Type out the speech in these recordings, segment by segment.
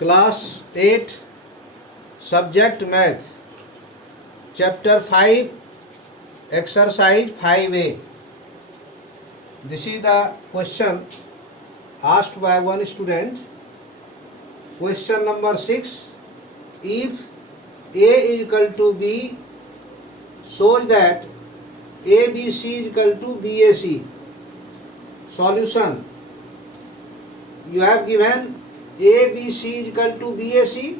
Class 8 Subject Math Chapter 5 Exercise 5A. This is the question asked by one student. Question number 6. If A is equal to B shows that ABC is equal to BAC. Solution. You have given ABC is equal to BAC.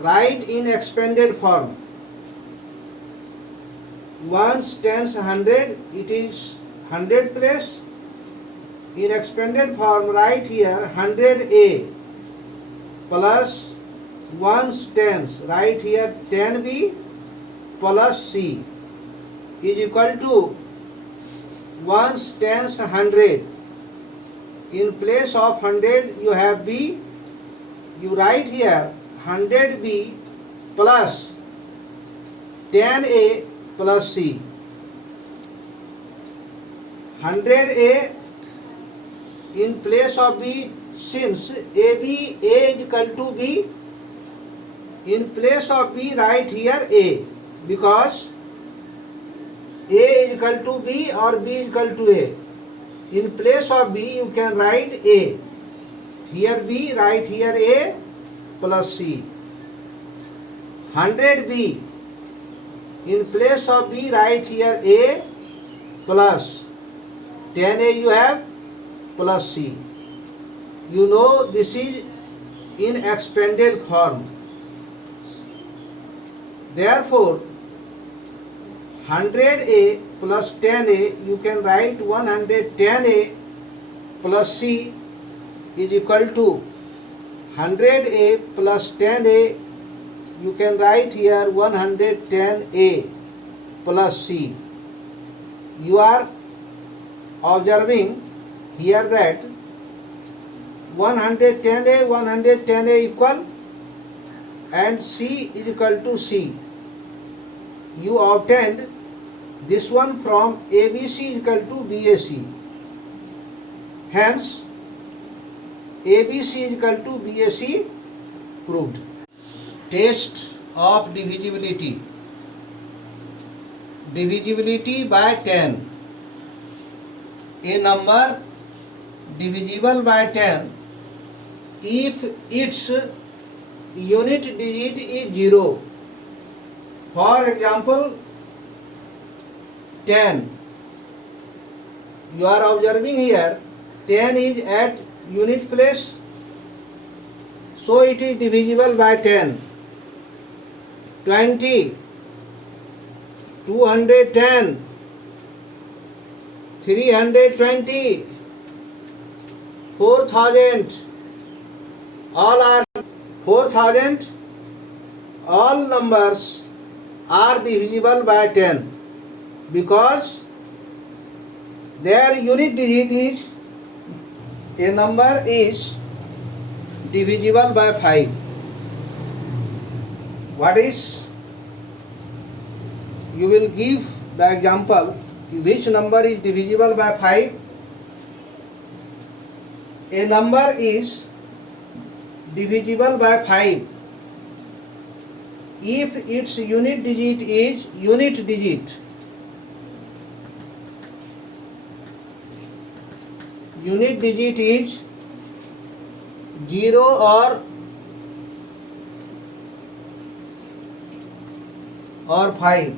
Write in expanded form. 1 times 100, it is 100 place. In expanded form, write here 100A plus 1 times, write here 10B plus C is equal to 1 times 100. In place of 100 you have B, you write here 100B plus 10A plus C. 100A in place of B, since A is equal to B, in place of B write here A, because A is equal to B or B is equal to A. In place of B you can write A. Here B, write here A plus C. 100B, in place of B write here A plus 10A you have plus C. You know this is in expanded form. Therefore 100A plus 10A, you can write 110A plus C is equal to 100A plus 10A, you can write here 110A plus C. You are observing here that 110A equal and C is equal to C. You obtained this one from ABC is equal to BAC. Hence, ABC is equal to BAC proved. Test of divisibility. Divisibility by 10. A number divisible by 10 if its unit digit is 0. For example, 10. You are observing here 10 is at unit place, so it is divisible by 10. 20, 210, 320, 4000, all are 4000, all numbers are divisible by 10 because their unit digit is, a number is divisible by 5. What is? You will give the example, which number is divisible by 5. A number is divisible by 5 if its unit digit is unit digit. Unit digit is 0 or 5.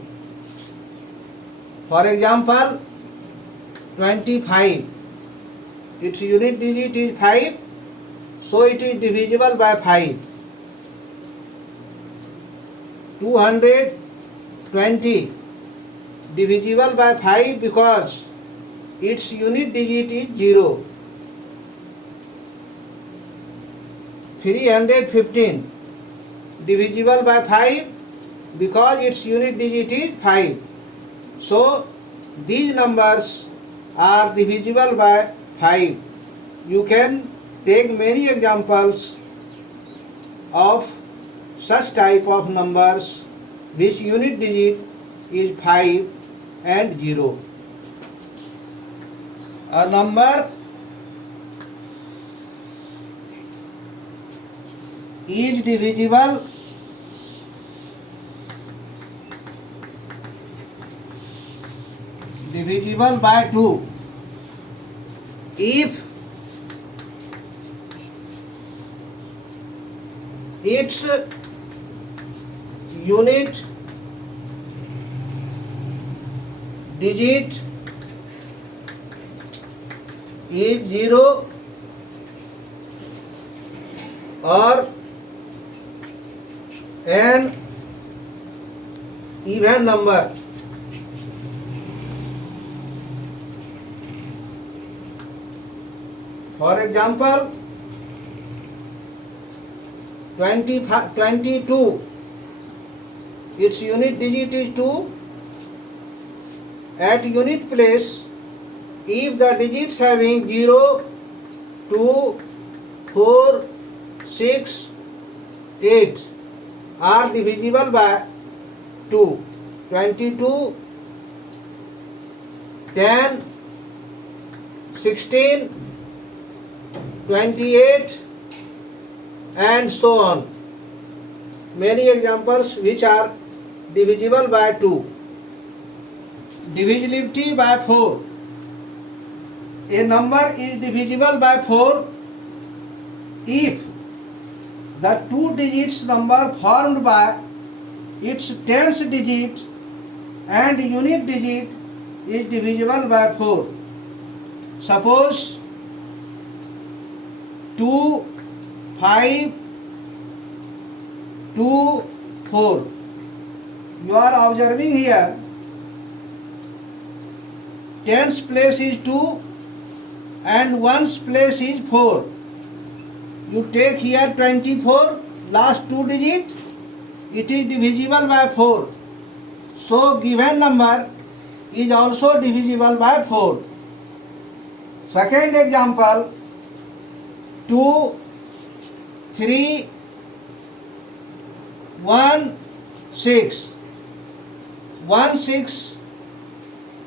For example, 25. Its unit digit is 5, so it is divisible by 5. 220 divisible by 5 because its unit digit is 0. 315 divisible by 5 because its unit digit is 5. So these numbers are divisible by 5. You can take many examples of such type of numbers which unit digit is 5 and 0. A number is divisible by 2 if its unit digit is 0 or an even number. For example, 22, its unit digit is 2. At unit place, if the digits having 0, 2, 4, 6, 8 are divisible by 2, 22, 10, 16, 28 and so on. Many examples which are divisible by 2. Divisibility by 4. A number is divisible by 4 if the two digits number formed by its tens digit and unit digit is divisible by 4. Suppose 2, 5, 2, 4. You are observing here, tens place is 2 and ones place is 4. You take here 24, last two digit, it is divisible by 4. So given number is also divisible by 4. Second example, 2, 3, 1, 6. 1, 6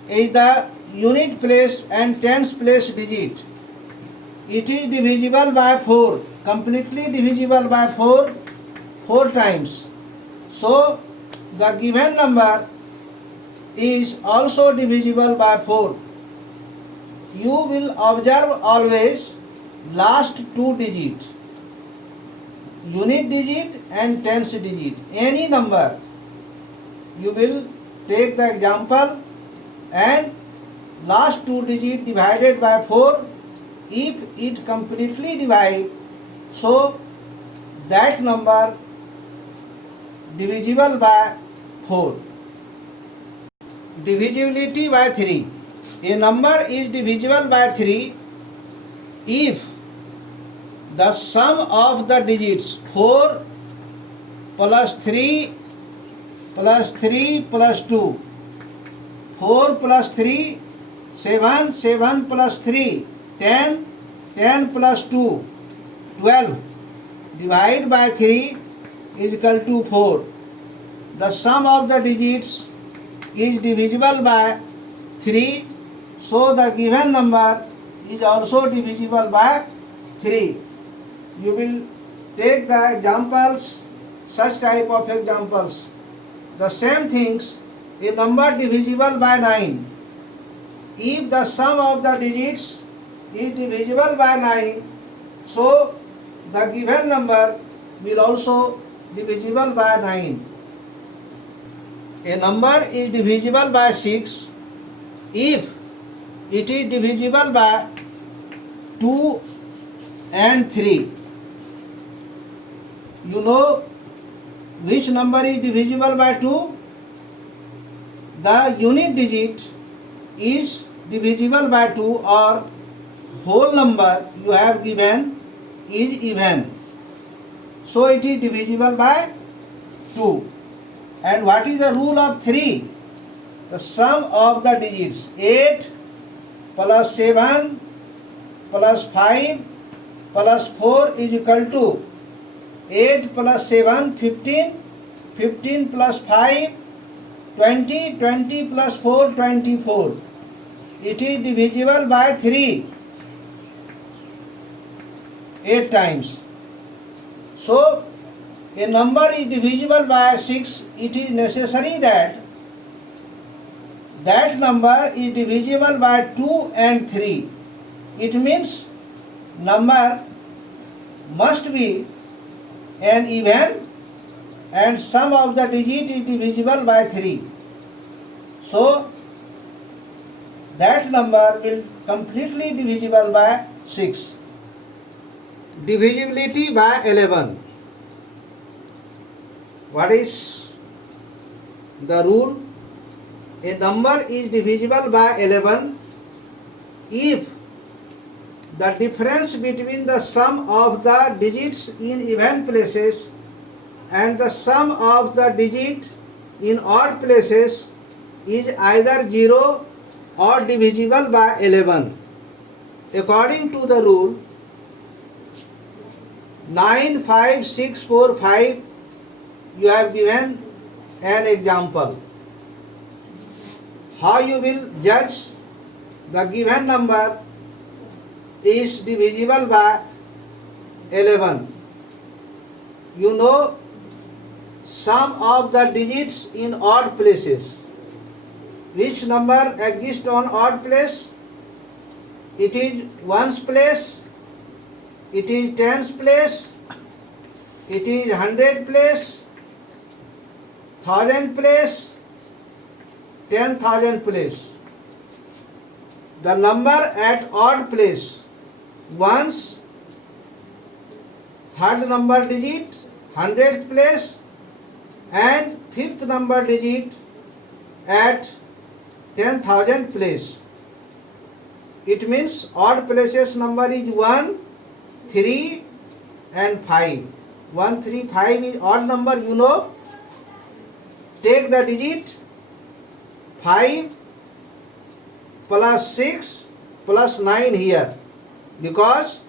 is the unit place and tens place digit. It is divisible by 4, completely divisible by 4, 4 times. So the given number is also divisible by 4. You will observe always last two digit, unit digit and tens digit. Any number you will take the example and last two digit divided by 4. If it completely divide, so that number divisible by 4. Divisibility by 3. A number is divisible by 3 if the sum of the digits 4 plus 3 plus 3 plus 2, 4 plus 3, 7, 7 plus 3, 10, 10 plus 2, 12, divide by 3 is equal to 4. The sum of the digits is divisible by 3, so the given number is also divisible by 3. You will take the examples, such type of examples. The same things, a number divisible by 9. If the sum of the digits is divisible by 9, so the given number will also divisible by 9. A number is divisible by 6 if it is divisible by 2 and 3. You know which number is divisible by 2? The unit digit is divisible by 2 or whole number you have given is even. So it is divisible by 2. And what is the rule of 3? The sum of the digits 8 plus 7 plus 5 plus 4 is equal to 8 plus 7, 15, 15 plus 5, 20, 20 plus 4, 24. It is divisible by 3, 8 times. So a number is divisible by 6, it is necessary that that number is divisible by 2 and 3. It means number must be an even and sum of the digit is divisible by 3. So that number will completely divisible by 6. Divisibility by 11. What is the rule? A number is divisible by 11 if the difference between the sum of the digits in even places and the sum of the digit in odd places is either 0 or divisible by 11. According to the rule 9, 5, 6, 4, 5, you have given an example. How you will judge the given number is divisible by 11? You know sum of the digits in odd places. Which number exists on odd place? It is ones place, it is tens place, it is 100 place, 1000 place, 10,000 place. The number at odd place, ones, third number digit, 100th place, and fifth number digit at 10,000 place. It means odd places number is 1, 3 and 5. 1, 3, 5 is odd number, you know. Take the digit 5 plus 6 plus 9 here, because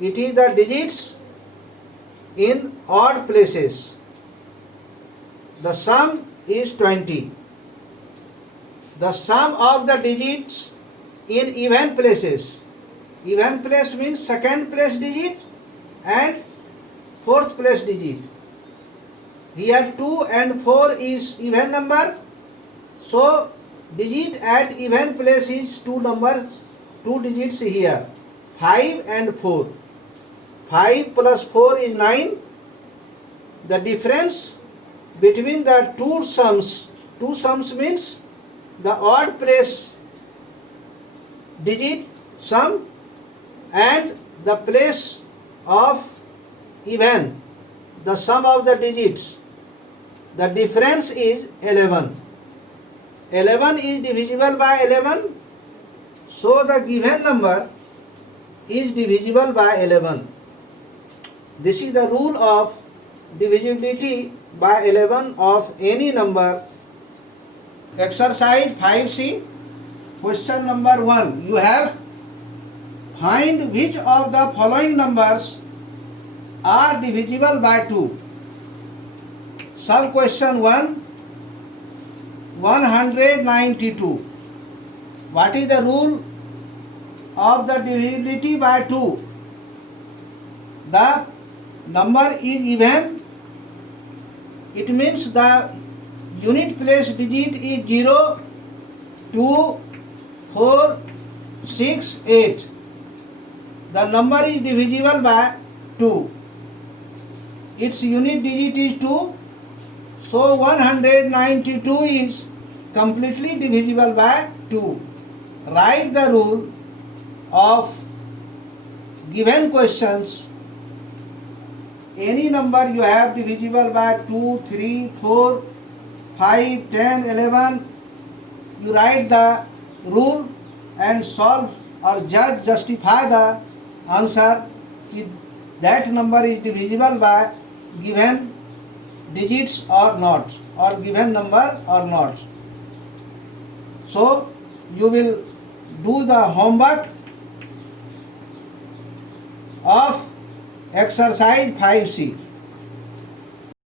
it is the digits in odd places. The sum is 20. The sum of the digits in even places. Even place means second place digit and fourth place digit. Here 2 and 4 is even number. So digit at even place is two numbers, two digits here, 5 and 4. 5 plus 4 is 9. The difference between the two sums means the odd place digit sum and the place of even, the sum of the digits. The difference is 11. 11 is divisible by 11. So the given number is divisible by 11. This is the rule of divisibility by 11 of any number. Exercise 5C, question number 1. You have find which of the following numbers are divisible by 2. Sub question 1, 192. What is the rule of the divisibility by 2? The number is even. It means the unit place digit is 0, 2, 4, 6, 8. The number is divisible by 2. Its unit digit is 2. So 192 is completely divisible by 2. Write the rule of given questions. Any number you have divisible by 2, 3, 4, 5, 10, 11. You write the rule and solve or justify the answer if that number is divisible by given digits or not, or given number or not. So you will do the homework of exercise 5C.